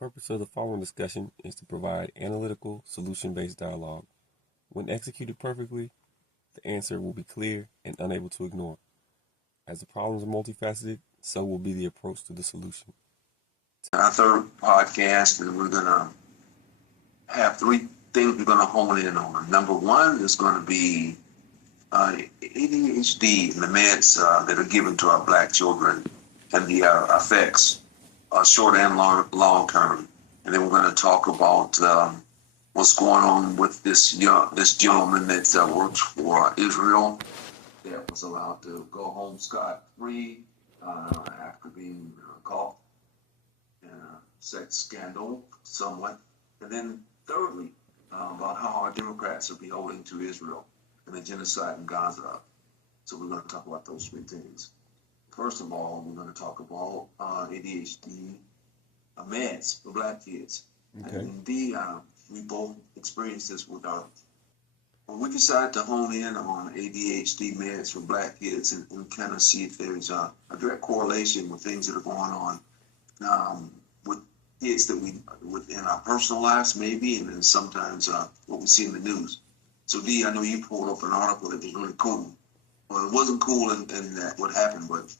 purpose of the following discussion is to provide analytical, solution-based dialogue. When executed perfectly, the answer will be clear and unable to ignore. As the problems are multifaceted, so will be the approach to the solution. Our third podcast, and we're going to have three things we're going to hone in on. Number one is going to be ADHD and the meds that are given to our black children and the effects, short and long term. And then we're going to talk about what's going on with this gentleman that works for Israel that was allowed to go home scot-free after being caught in a sex scandal somewhat. And then thirdly, about how our Democrats are beholden to Israel and the genocide in Gaza. So we're going to talk about those three things. First of all, we're going to talk about ADHD meds for black kids. Okay. And indeed, we both experienced this with our. When we decided to hone in on ADHD meds for black kids and kind of see if there's a direct correlation with things that are going on with kids that we within our personal lives maybe, and then sometimes what we see in the news. So D, I know you pulled up an article that was really cool. Well, it wasn't cool in that what happened, but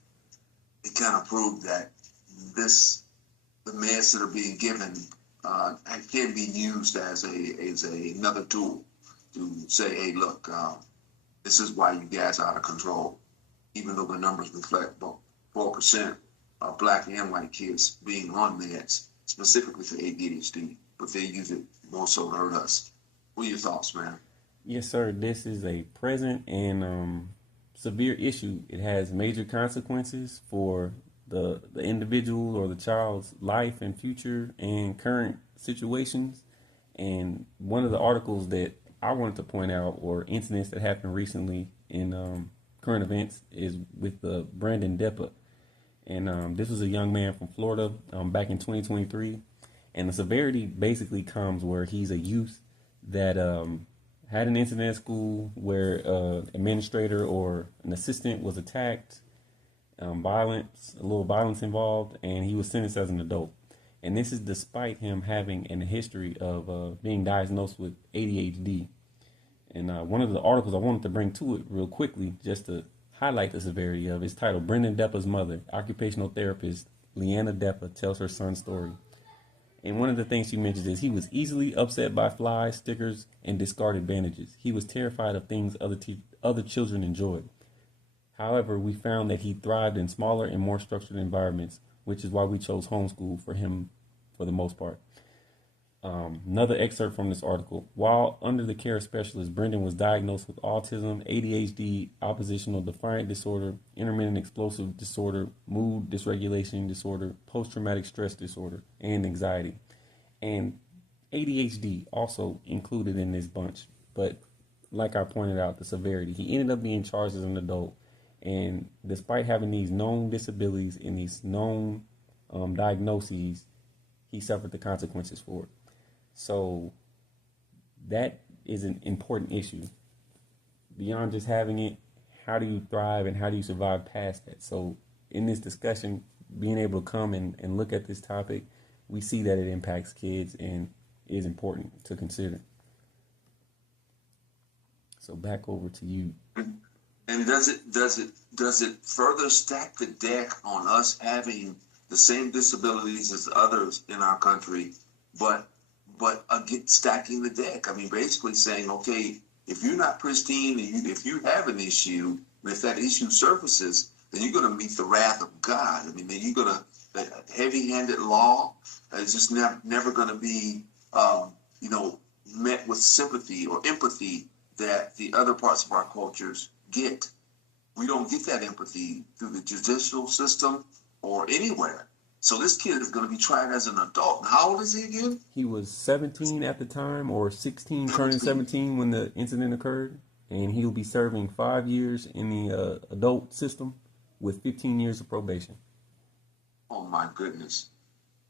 it kind of proved that the meds that are being given can be used as another tool to say, hey, look, this is why you guys are out of control. Even though the numbers reflect about 4% of black and white kids being on meds, specifically for ADHD, but they use it more so to hurt us. What are your thoughts, man? Yes, sir. This is a present and severe issue. It has major consequences for the individual or the child's life and future and current situations. And one of the articles that I wanted to point out, or incidents that happened recently in current events, is with Brandon Deppa. And this was a young man from Florida back in 2023. And the severity basically comes where he's a youth that had an incident at school where an administrator or an assistant was attacked, a little violence involved, and he was sentenced as an adult. And this is despite him having a history of being diagnosed with ADHD. And one of the articles I wanted to bring to it real quickly, just to highlight the severity of it, is titled Brendan Deppa's Mother, Occupational Therapist Leanna Deppa Tells Her Son's Story. And one of the things she mentions is he was easily upset by flies, stickers, and discarded bandages. He was terrified of things other children enjoyed. However, we found that he thrived in smaller and more structured environments, which is why we chose homeschool for him for the most part. Another excerpt from this article. While under the care of specialists, Brendan was diagnosed with autism, ADHD, oppositional defiant disorder, intermittent explosive disorder, mood dysregulation disorder, post-traumatic stress disorder, and anxiety. And ADHD also included in this bunch. But like I pointed out, the severity. He ended up being charged as an adult. And despite having these known disabilities and these known diagnoses, he suffered the consequences for it. So that is an important issue. Beyond just having it, how do you thrive and how do you survive past that? So in this discussion, being able to come and look at this topic, we see that it impacts kids and is important to consider. So back over to you. And does it further stack the deck on us having the same disabilities as others in our country, but again, stacking the deck? I mean, basically saying, okay, if you're not pristine, if you have an issue, and if that issue surfaces, then you're going to meet the wrath of God. I mean, then you're going to, the heavy-handed law is just never going to be, met with sympathy or empathy that the other parts of our cultures get. We don't get that empathy through the judicial system or anywhere. So this kid is going to be tried as an adult. How old is he again? He was 17 at the time, or 16, turning 17 when the incident occurred. And he'll be serving 5 years in the adult system with 15 years of probation. Oh, my goodness.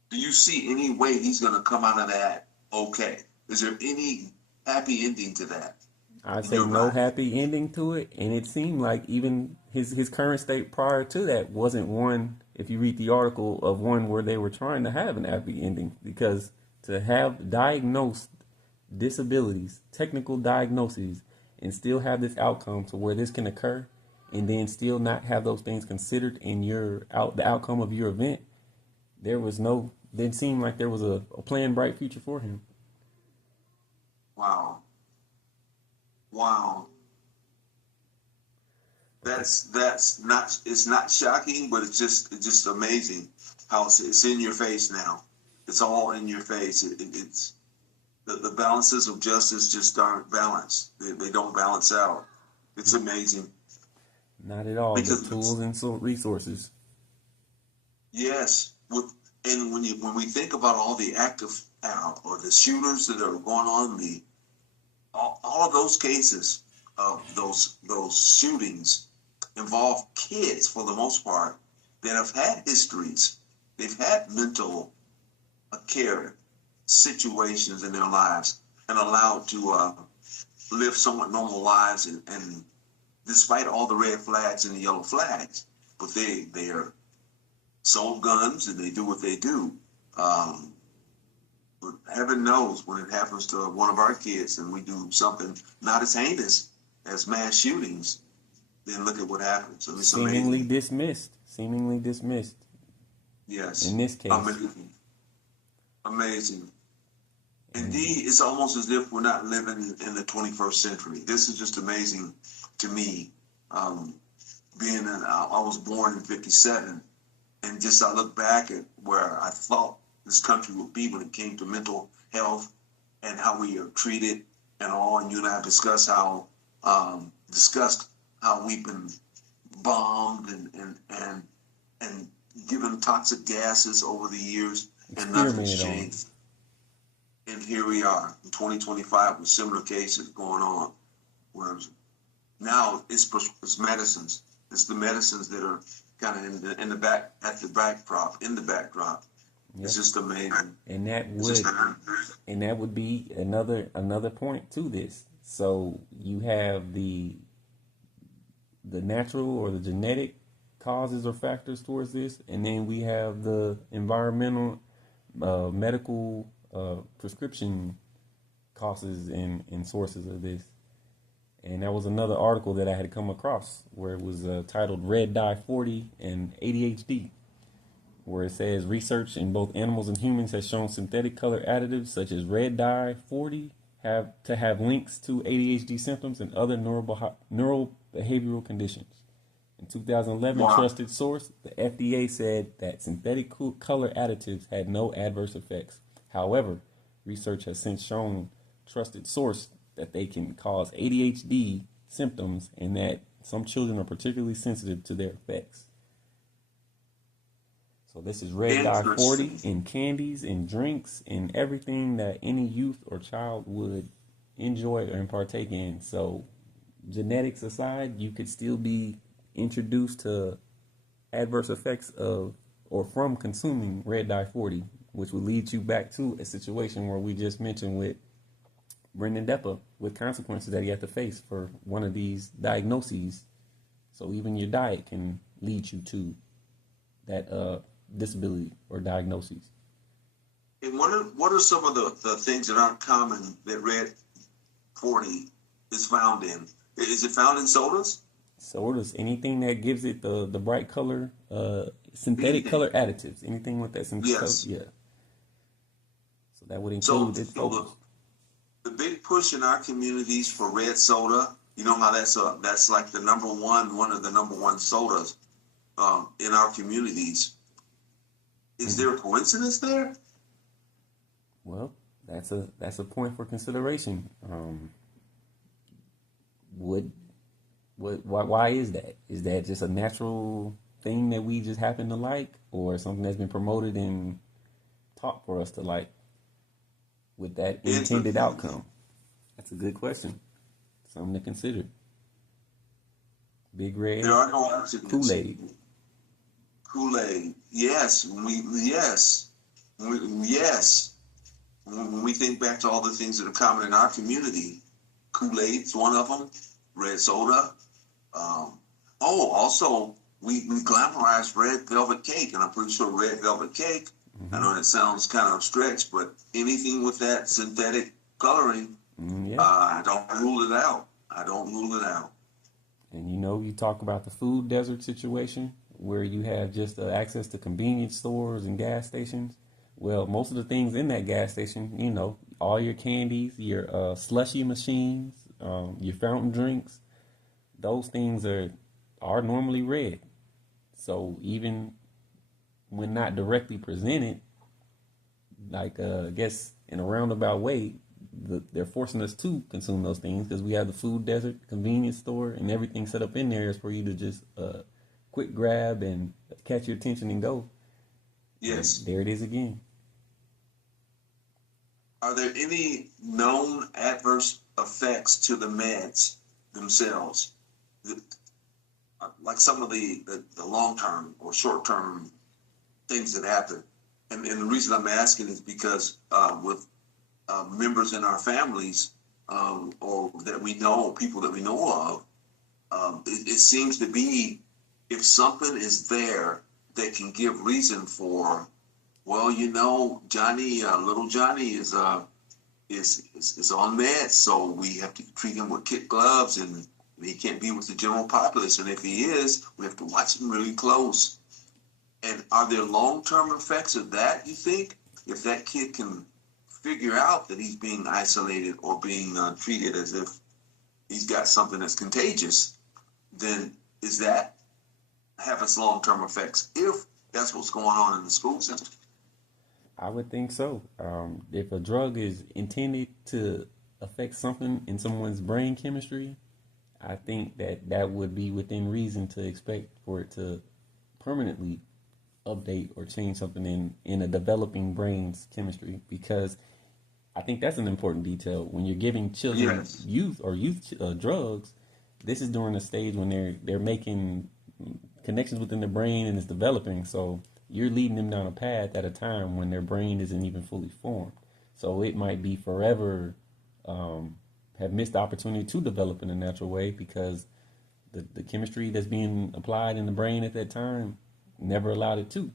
Do you see any way he's going to come out of that okay? Is there any happy ending to that? I'd say no happy ending to it. And it seemed like even his current state prior to that wasn't one if you read the article of one where they were trying to have an happy ending, because to have diagnosed disabilities, technical diagnoses, and still have this outcome to where this can occur, and then still not have those things considered in the outcome of your event, didn't seem like there was a planned bright future for him. Wow. Wow. That's not, it's not shocking, but it's just amazing how it's in your face now. It's all in your face. It's the balances of justice just aren't balanced. They don't balance out. It's amazing. Not at all. Because The tools and resources. yes, and when we think about all the active or the shooters that are going on, all of those cases of those shootings involve kids for the most part that have had histories. They've had mental care situations in their lives and allowed to live somewhat normal lives, and despite all the red flags and the yellow flags, but they are sold guns and they do what they do. But heaven knows when it happens to one of our kids and we do something not as heinous as mass shootings, then look at what happens. So it's Seemingly amazing. dismissed. Seemingly dismissed. Yes. In this case. Amazing. Amazing. Indeed, it's almost as if we're not living in the 21st century. This is just amazing to me. I was born in 57, and just I look back at where I thought this country would be when it came to mental health and how we are treated and all. And you and I have discussed how we've been bombed and given toxic gases over the years, and nothing's changed. And here we are in 2025 with similar cases going on. Where now it's medicines. It's the medicines that are kind of in the backdrop. Yep. It's just amazing. And that would be another point to this. So you have the natural or the genetic causes or factors towards this, and then we have the environmental, medical, prescription causes and sources of this. And that was another article that I had come across where it was titled Red Dye 40 and ADHD, where it says research in both animals and humans has shown synthetic color additives such as red dye 40 have links to ADHD symptoms and other neural behavioral conditions. In 2011, wow. Trusted Source, the FDA said that synthetic color additives had no adverse effects. However, research has since shown Trusted Source that they can cause ADHD symptoms and that some children are particularly sensitive to their effects. So this is red dye 40 in candies and drinks and everything that any youth or child would enjoy and partake in. So genetics aside, you could still be introduced to adverse effects of or from consuming red dye 40, which would lead you back to a situation where we just mentioned with Brendan Deppa, with consequences that he had to face for one of these diagnoses. So even your diet can lead you to that disability or diagnosis. And what are some of the things that aren't common that red 40 is found in? Is it found in sodas? Sodas, anything that gives it the bright color, synthetic color additives, anything with that synthetic color, yeah. So that would include its focus. The big push in our communities for red soda, you know how that's like one of the number one sodas in our communities. Is there a coincidence there? Well, that's a point for consideration. Why is that? Is that just a natural thing that we just happen to like, or something that's been promoted and taught for us to like with that intended outcome? That's a good question. Something to consider. Big Red. There are no accidents. Kool-Aid. Yes. When we think back to all the things that are common in our community, Kool-Aid's one of them. Red soda. Also we glamorize red velvet cake, and I'm pretty sure red velvet cake. I Hmm. know that sounds kind of stretched, but anything with that synthetic coloring, Yeah. I don't rule it out. I don't rule it out. And you talk about the food desert situation where you have just access to convenience stores and gas stations. Well, most of the things in that gas station, all your candies, your slushy machines, your fountain drinks, those things are normally red. So even when not directly presented, like I guess in a roundabout way, they're forcing us to consume those things because we have the food desert, convenience store, and everything set up in there is for you to just quick grab and catch your attention and go. And Yes. there it is again. Are there any known adverse effects to the meds themselves? Like some of the long term or short term things that happen. And the reason I'm asking is because with members in our families or that we know, people that we know of, it seems to be if something is there that can give reason for, well, Johnny, little Johnny is on meds, so we have to treat him with kid gloves, and he can't be with the general populace. And if he is, we have to watch him really close. And are there long-term effects of that, you think? If that kid can figure out that he's being isolated or being treated as if he's got something that's contagious, then is that have its long-term effects if that's what's going on in the school system? I would think so. If a drug is intended to affect something in someone's brain chemistry, I think that would be within reason to expect for it to permanently update or change something in a developing brain's chemistry because I think that's an important detail when you're giving children Yes. youth drugs. This is during a stage when they're making connections within the brain and it's developing. So you're leading them down a path at a time when their brain isn't even fully formed. So it might be forever have missed the opportunity to develop in a natural way because the chemistry that's being applied in the brain at that time never allowed it to.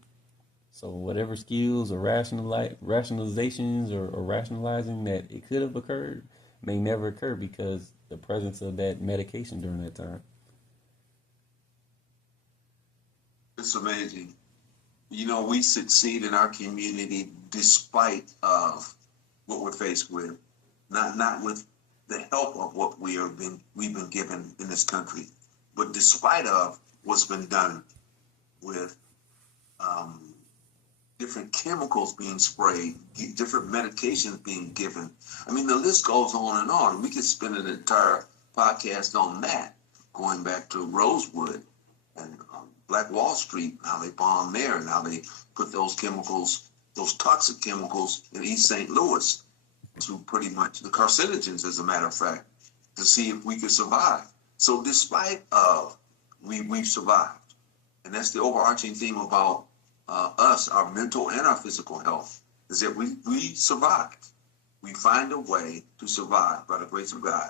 So whatever skills or rationalizations or rationalizing that it could have occurred may never occur because the presence of that medication during that time. It's amazing. We succeed in our community despite of what we're faced with, not with the help of what we've been given in this country, but despite of what's been done with um, different chemicals being sprayed, different medications being given. I mean, the list goes on and on. We could spend an entire podcast on that, going back to Rosewood and Black Wall Street, how they bombed there, and how they put those chemicals, those toxic chemicals in East St. Louis to pretty much the carcinogens, as a matter of fact, to see if we could survive. So despite of we've survived. And that's the overarching theme about us, our mental and our physical health, is that we survive. We find a way to survive by the grace of God.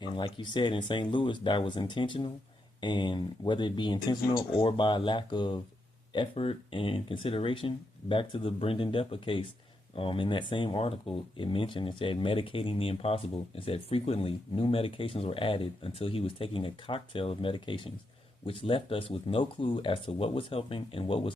And like you said in St. Louis, that was intentional. And whether it be intentional Intentional. or by lack of effort and consideration, back to the Brendan Deppa case, in that same article, it said medicating the impossible. It said frequently new medications were added until he was taking a cocktail of medications, which left us with no clue as to what was helping and what was